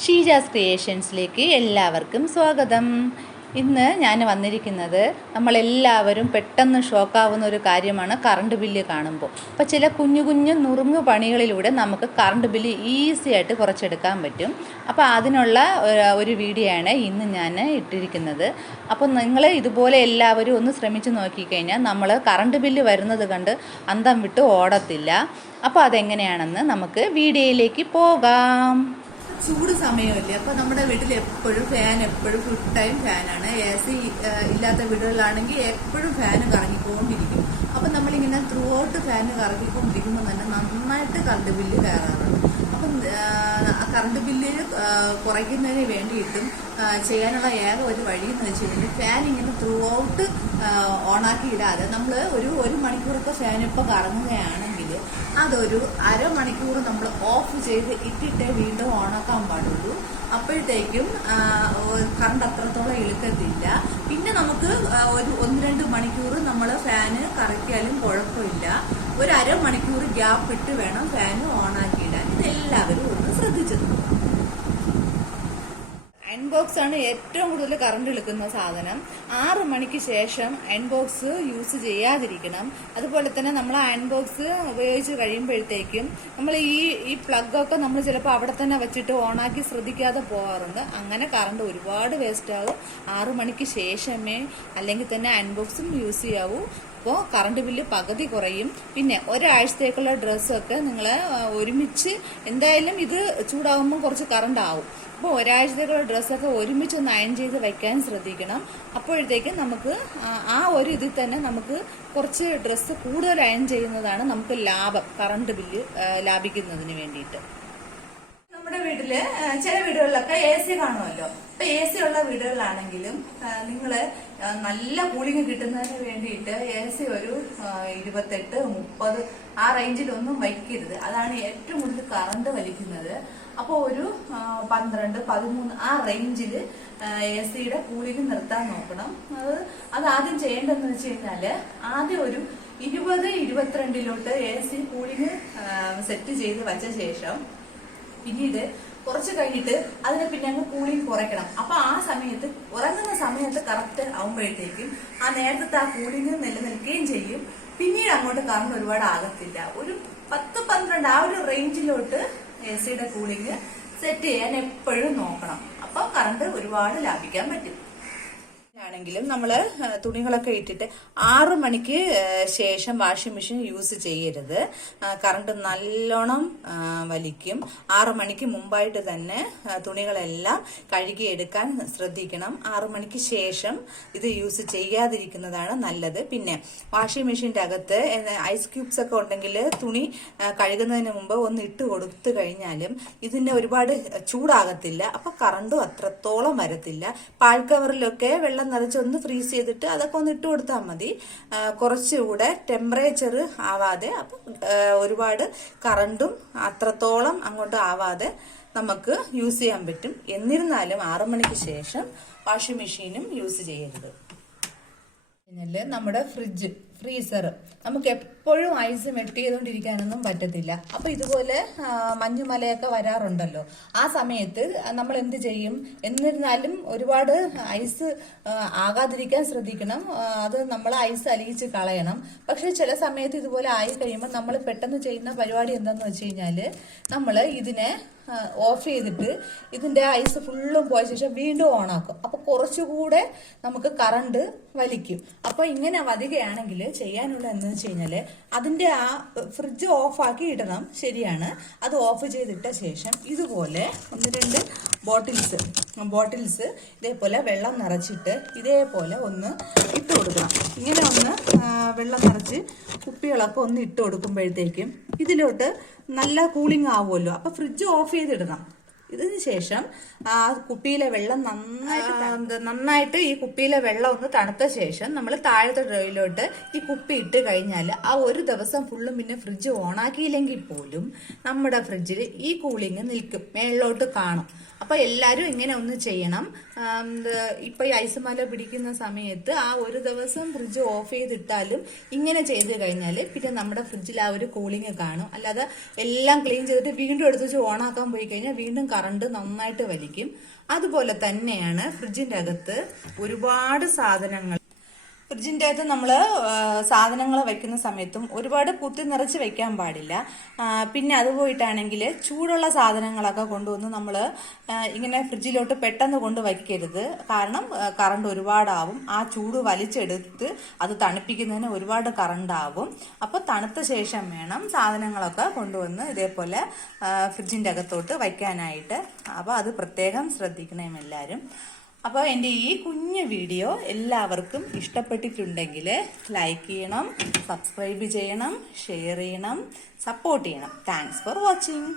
ഷീജാസ് ക്രിയേഷൻസിലേക്ക് എല്ലാവർക്കും സ്വാഗതം. ഇന്ന് ഞാൻ വന്നിരിക്കുന്നത് നമ്മളെല്ലാവരും പെട്ടെന്ന് ഷോക്കാവുന്ന ഒരു കാര്യമാണ് കറണ്ട് ബില്ല് കാണുമ്പോൾ. അപ്പോൾ ചില കുഞ്ഞു കുഞ്ഞു നുറുങ്ങ് പണികളിലൂടെ നമുക്ക് കറണ്ട് ബില്ല് ഈസി ആയിട്ട് കുറച്ചെടുക്കാൻ പറ്റും. അപ്പോൾ അതിനുള്ള ഒരു വീഡിയോ ആണ് ഇന്ന് ഞാൻ ഇട്ടിരിക്കുന്നത്. അപ്പോൾ നിങ്ങൾ ഇതുപോലെ എല്ലാവരും ഒന്ന് ശ്രമിച്ച് നോക്കിക്കഴിഞ്ഞാൽ നമ്മൾ കറണ്ട് ബില്ല് വരുന്നത് കണ്ട് അന്തം വിട്ട് ഓടത്തില്ല. അപ്പോൾ അതെങ്ങനെയാണെന്ന് നമുക്ക് വീഡിയോയിലേക്ക് പോകാം. ചൂട് സമയമല്ലേ, അപ്പോൾ നമ്മുടെ വീട്ടിൽ എപ്പോഴും ഫുൾ ടൈം ഫാനാണ്. AC ഇല്ലാത്ത വീടുകളിലാണെങ്കിൽ എപ്പോഴും ഫാൻ കറങ്ങിക്കൊണ്ടിരിക്കും. അപ്പം നമ്മളിങ്ങനെ ത്രൂ ഔട്ട് ഫാൻ കറങ്ങിക്കൊണ്ടിരിക്കുമ്പോൾ തന്നെ നന്നായിട്ട് കറണ്ട് ബില്ല് കയറാറുണ്ട്. അപ്പം കറണ്ട് ബില്ല് കുറയ്ക്കുന്നതിന് വേണ്ടിയിട്ടും ചെയ്യാനുള്ള ഏക ഒരു വഴി എന്ന് വെച്ച് കഴിഞ്ഞാൽ ഫാൻ ഇങ്ങനെ ത്രൂ ഔട്ട് ഓണാക്കി ഇടാതെ നമ്മൾ ഒരു മണിക്കൂറൊക്കെ ഫാൻ ഇപ്പോൾ കറങ്ങുകയാണെങ്കിൽ അതൊരു അരമണിക്കൂർ നമ്മൾ ഓഫ് ചെയ്ത് ഇട്ടിട്ടേ വീണ്ടും ഓണാക്കാൻ പാടുള്ളൂ. അപ്പോഴത്തേക്കും കറണ്ട് അത്രത്തോളം ഇളുക്കത്തില്ല. പിന്നെ നമുക്ക് ഒരു 1-2 മണിക്കൂർ നമ്മൾ ഫാന് കറക്കിയാലും കുഴപ്പമില്ല. ഒരു അരമണിക്കൂർ ഗ്യാപ്പ് ഇട്ട് വേണം ഫാന് ഓണാക്കി ഇടാൻ. ഇതെല്ലാവരും ഒന്ന് ശ്രദ്ധിച്ചത്. അയൺ ബോക്സ് ആണ് ഏറ്റവും കൂടുതൽ കറണ്ട് ഇളുക്കുന്ന സാധനം. 6 മണിക്ക് ശേഷം അയൺ ബോക്സ് യൂസ് ചെയ്യാതിരിക്കണം. അതുപോലെ തന്നെ നമ്മൾ അയൺ ബോക്സ് ഉപയോഗിച്ച് കഴിയുമ്പോഴത്തേക്കും നമ്മൾ ഈ പ്ലഗ് ഒക്കെ നമ്മൾ ചിലപ്പോൾ അവിടെ തന്നെ വെച്ചിട്ട് ഓണാക്കി ശ്രദ്ധിക്കാതെ പോകാറുണ്ട്. അങ്ങനെ കറണ്ട് ഒരുപാട് വേസ്റ്റ് ആകും. 6 മണിക്ക് ശേഷമേ അല്ലെങ്കിൽ തന്നെ അയൺ ബോക്സും യൂസ് ചെയ്യാവൂ. അപ്പോൾ കറണ്ട് ബില്ല് പകുതി കുറയും. പിന്നെ ഒരാഴ്ചത്തേക്കുള്ള ഡ്രസ്സൊക്കെ നിങ്ങൾ ഒരുമിച്ച് എന്തായാലും ഇത് ചൂടാകുമ്പോൾ കുറച്ച് കറണ്ട് ആവും. അപ്പോൾ ഒരാഴ്ചത്തേക്കുള്ള ഡ്രസ്സൊക്കെ ഒരുമിച്ച് ഒന്ന് അയൺ ചെയ്ത് വയ്ക്കാൻ ശ്രദ്ധിക്കണം. അപ്പോഴത്തേക്കും നമുക്ക് ആ ഒരു ഇതിൽ തന്നെ നമുക്ക് കുറച്ച് ഡ്രസ്സ് കൂടുതൽ അയൺ ചെയ്യുന്നതാണ് നമുക്ക് ലാഭം, കറണ്ട് ബില്ല് ലാഭിക്കുന്നതിന് വേണ്ടിയിട്ട്. നമ്മുടെ വീട്ടില് ചില വീടുകളിലൊക്കെ AC കാണുമല്ലോ. അപ്പൊ AC ഉള്ള വീടുകളിലാണെങ്കിലും നിങ്ങള് നല്ല കൂളിംഗ് കിട്ടുന്നതിന് വേണ്ടിയിട്ട് AC ഒരു 28-30 ആ റേഞ്ചിലൊന്നും വയ്ക്കരുത്. അതാണ് ഏറ്റവും കൂടുതൽ കറണ്ട് വലിക്കുന്നത്. അപ്പോൾ ഒരു 12-13 ആ റേഞ്ചിൽ ACയുടെ കൂളിംഗ് നിർത്താൻ നോക്കണം. അത് ആദ്യം ചെയ്യേണ്ടതെന്ന് വെച്ച് കഴിഞ്ഞാല് ആദ്യം ഒരു 20-22 AC കൂളിംഗ് സെറ്റ് ചെയ്ത് വച്ച ശേഷം പിന്നീട് കുറച്ച് കഴിഞ്ഞിട്ട് അതിനെ പിന്നെ അങ്ങ് കൂളിംഗ് കുറയ്ക്കണം. അപ്പൊ ആ സമയത്ത് ഉറങ്ങുന്ന സമയത്ത് കറക്റ്റ് ആവുമ്പോഴത്തേക്കും ആ നേരത്തെ ആ കൂളിംഗ് നിലനിൽക്കുകയും ചെയ്യും. പിന്നീട് അങ്ങോട്ട് കറണ്ട് ഒരുപാട് ആകത്തില്ല. ഒരു 10-12 ആ ഒരു റേഞ്ചിലോട്ട് ACയുടെ കൂളിംഗ് സെറ്റ് ചെയ്യാൻ എപ്പോഴും നോക്കണം. അപ്പൊ കറണ്ട് ഒരുപാട് ലാഭിക്കാൻ പറ്റും. ആണെങ്കിലും നമ്മള് തുണികളൊക്കെ ഇട്ടിട്ട് 6 മണിക്ക് ശേഷം വാഷിംഗ് മെഷീൻ യൂസ് ചെയ്യരുത്. കറണ്ട് നല്ലോണം വലിക്കും. 6 മണിക്ക് മുമ്പായിട്ട് തന്നെ തുണികളെല്ലാം കഴുകിയെടുക്കാൻ ശ്രദ്ധിക്കണം. 6 മണിക്ക് ശേഷം ഇത് യൂസ് ചെയ്യാതിരിക്കുന്നതാണ് നല്ലത്. പിന്നെ വാഷിംഗ് മെഷീന്റെ അകത്ത് ഐസ് ക്യൂബ്സ് ഒക്കെ ഉണ്ടെങ്കിൽ തുണി കഴുകുന്നതിന് മുമ്പ് ഒന്ന് ഇട്ട് കൊടുത്തു കഴിഞ്ഞാലും ഇതിന് ഒരുപാട് ചൂടാകത്തില്ല. അപ്പൊ കറണ്ടും അത്രത്തോളം വരത്തില്ല. പാഴ്കവറിലൊക്കെ വെള്ളം നിറച്ചൊന്ന് ഫ്രീസ് ചെയ്തിട്ട് അതൊക്കെ ഒന്ന് ഇട്ട് കൊടുത്താൽ മതി. കുറച്ചുകൂടെ ടെമ്പറേച്ചർ ആവാതെ, അപ്പം ഒരുപാട് കറണ്ടും അത്രത്തോളം അങ്ങോട്ട് ആവാതെ നമുക്ക് യൂസ് ചെയ്യാൻ പറ്റും. എന്നിരുന്നാലും 6 മണിക്ക് ശേഷം വാഷിംഗ് മെഷീനും യൂസ് ചെയ്യരുത്. നമ്മുടെ ഫ്രീസർ നമുക്ക് എപ്പോഴും ഐസ് മെൽറ്റ് ചെയ്തുകൊണ്ടിരിക്കാനൊന്നും പറ്റത്തില്ല. അപ്പൊ ഇതുപോലെ മഞ്ഞുമലയൊക്കെ വരാറുണ്ടല്ലോ. ആ സമയത്ത് നമ്മൾ എന്ത് ചെയ്യും? എന്നിരുന്നാലും ഒരുപാട് ഐസ് ആകാതിരിക്കാൻ ശ്രദ്ധിക്കണം. അത് നമ്മൾ ഐസ് അലിയിച്ച് കളയണം. പക്ഷെ ചില സമയത്ത് ഇതുപോലെ ആയി കഴിയുമ്പോൾ നമ്മൾ പെട്ടെന്ന് ചെയ്യുന്ന പരിപാടി എന്താന്ന് വെച്ച് കഴിഞ്ഞാല് നമ്മൾ ഇതിനെ ഓഫ് ചെയ്തിട്ട് ഇതിന്റെ ഐസ് ഫുള്ളും പോയ ശേഷം വീണ്ടും ഓണാക്കും. അപ്പൊ കുറച്ചുകൂടെ നമുക്ക് കറണ്ട് വലിക്കും. അപ്പൊ ഇങ്ങനെ വരികയാണെങ്കിൽ ചെയ്യാനുള്ള എന്താ വെച്ച് കഴിഞ്ഞാല് അതിന്റെ ആ ഫ്രിഡ്ജ് ഓഫാക്കി ഇടണം. ശരിയാണ്. അത് ഓഫ് ചെയ്തിട്ട ശേഷം ഇതുപോലെ 1-2 ബോട്ടിൽസ് ഇതേപോലെ വെള്ളം നിറച്ചിട്ട് ഇതേപോലെ ഒന്ന് ഇട്ട് കൊടുക്കണം. ഇങ്ങനെ ഒന്ന് വെള്ളം നിറച്ച് കുപ്പികളൊക്കെ ഒന്ന് ഇട്ട് കൊടുക്കുമ്പോഴത്തേക്കും ഇതിലോട്ട് നല്ല കൂളിംഗ് ആവുമല്ലോ. അപ്പൊ ഫ്രിഡ്ജ് ഓഫ് ചെയ്തിടണം. ഇതിന് ശേഷം ആ കുപ്പിയിലെ വെള്ളം നന്നായിട്ട് ഈ കുപ്പിയിലെ വെള്ളം ഒന്ന് തണുത്ത ശേഷം നമ്മൾ താഴത്തെ ഡ്രോയിലോട്ട് ഈ കുപ്പി ഇട്ട് കഴിഞ്ഞാൽ ആ ഒരു ദിവസം ഫുള്ളും പിന്നെ ഫ്രിഡ്ജ് ഓണാക്കിയില്ലെങ്കിൽ പോലും നമ്മുടെ ഫ്രിഡ്ജിൽ ഈ കൂളിംഗ് നിൽക്കും, മേളിലോട്ട് കാണും. അപ്പൊ എല്ലാരും ഇങ്ങനെ ഒന്ന് ചെയ്യണം. ഇപ്പൊ ഈ ഐസുമല പിടിക്കുന്ന സമയത്ത് ആ ഒരു ദിവസം ഫ്രിഡ്ജ് ഓഫ് ചെയ്തിട്ടാലും ഇങ്ങനെ ചെയ്ത് കഴിഞ്ഞാൽ പിന്നെ നമ്മുടെ ഫ്രിഡ്ജിൽ ആ ഒരു കൂളിംഗ് കാണും. അല്ലാതെ എല്ലാം ക്ലീൻ ചെയ്തിട്ട് വീണ്ടും എടുത്ത് വെച്ച് ഓണാക്കാൻ പോയി കഴിഞ്ഞാൽ വീണ്ടും കറണ്ട് നന്നായിട്ട് വലിക്കും. അതുപോലെ തന്നെയാണ് ഫ്രിഡ്ജിന്റെ അകത്ത് ഒരുപാട് സാധനങ്ങൾ, ഫ്രിഡ്ജിൻ്റെ അകത്ത് നമ്മൾ സാധനങ്ങൾ വെക്കുന്ന സമയത്തും ഒരുപാട് കുത്തി നിറച്ച് വെക്കാൻ പാടില്ല. പിന്നെ അത് പോയിട്ടാണെങ്കിൽ ചൂടുള്ള സാധനങ്ങളൊക്കെ കൊണ്ടുവന്ന് നമ്മൾ ഇങ്ങനെ ഫ്രിഡ്ജിലോട്ട് പെട്ടെന്ന് കൊണ്ട് വയ്ക്കരുത്. കാരണം കറണ്ട് ഒരുപാടാവും. ആ ചൂട് വലിച്ചെടുത്ത് അത് തണുപ്പിക്കുന്നതിന് ഒരുപാട് കറണ്ടാവും. അപ്പോൾ തണുത്ത ശേഷം വേണം സാധനങ്ങളൊക്കെ കൊണ്ടുവന്ന് ഇതേപോലെ ഫ്രിഡ്ജിൻ്റെ അകത്തോട്ട് വയ്ക്കാനായിട്ട്. അപ്പോൾ അത് പ്രത്യേകം ശ്രദ്ധിക്കണം എല്ലാവരും. അപ്പോൾ എൻ്റെ ഈ കുഞ്ഞു വീഡിയോ എല്ലാവർക്കും ഇഷ്ടപ്പെട്ടിട്ടുണ്ടെങ്കിൽ ലൈക്ക് ചെയ്യണം, സബ്സ്ക്രൈബ് ചെയ്യണം, ഷെയർ ചെയ്യണം, സപ്പോർട്ട് ചെയ്യണം. Thanks for watching.